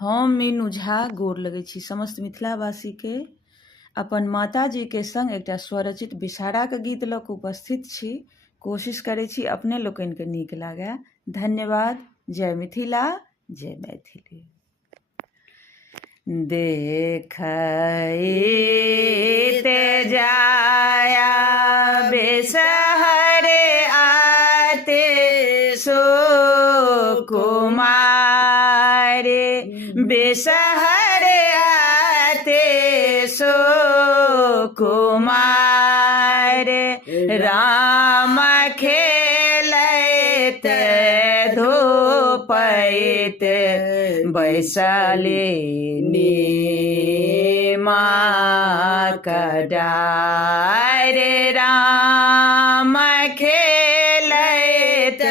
हम मीनू झा गोर लगै छी समस्त मिथिलावासी के अपन माताजी के संग एकटा स्वरचित विषहारा के गीत लऽ कऽ उपस्थित छी। कोशिश करै छी अपने लोकनि के नीक लागै। धन्यवाद। जय मिथिला, जय मैथिली। देखैते जाया बेसहरे आते सो कुमारे, बेसहरे आते सो कुमारे, राम खेलैत धूपैत बैसले नीमा कडार, राम खेलैत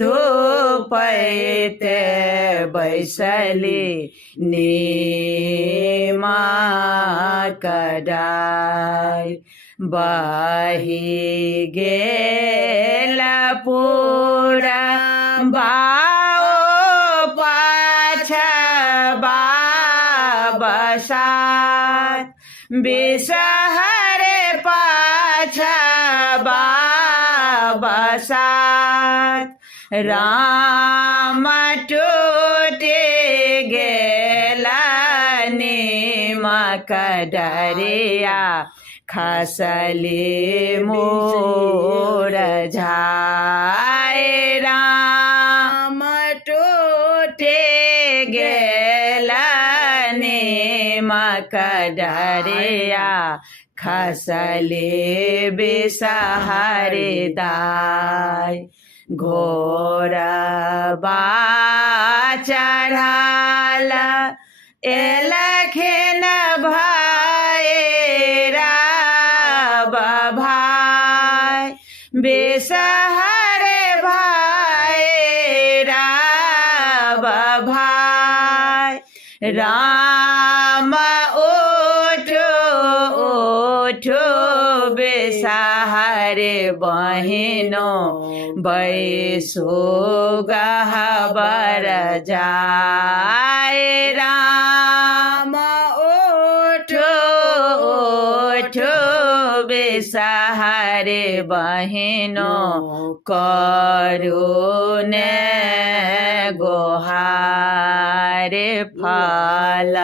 धूपैत बैसले नीमा कडार, बहि गेल पूरा बाओ पाछबा बसात, बेसहरे पाछबा बसात, राम टूटे गेला नीमक डरिया, खसले मोर झाय, राम टूटे गेला नीमक डरिया, खसले बेसहरे दाय, घोरबा चढ़ाल एलखिन भैरव भाय, बेसहरे भैरव भाय, राम उठो उठो बेसहरे बहिनो, बैसो गहबर जाय, राम उठो उठो बेसहरे बहिनो, करुण गोहार फल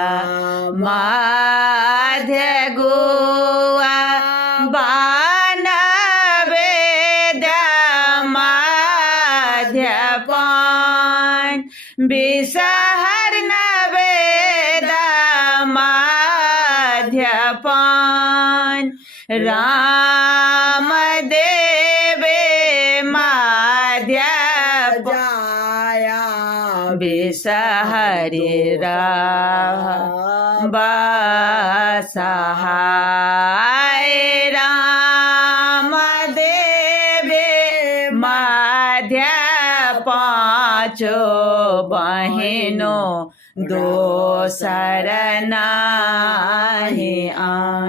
माध्य गुआ बानवेद माध्यपन, बेसहर नवेद माध्यपन, राम देवे माध्यजाया, बेसहरे बसहाय, राम देवे माध्य पाँचो बहिनो, दोसर नाही आन।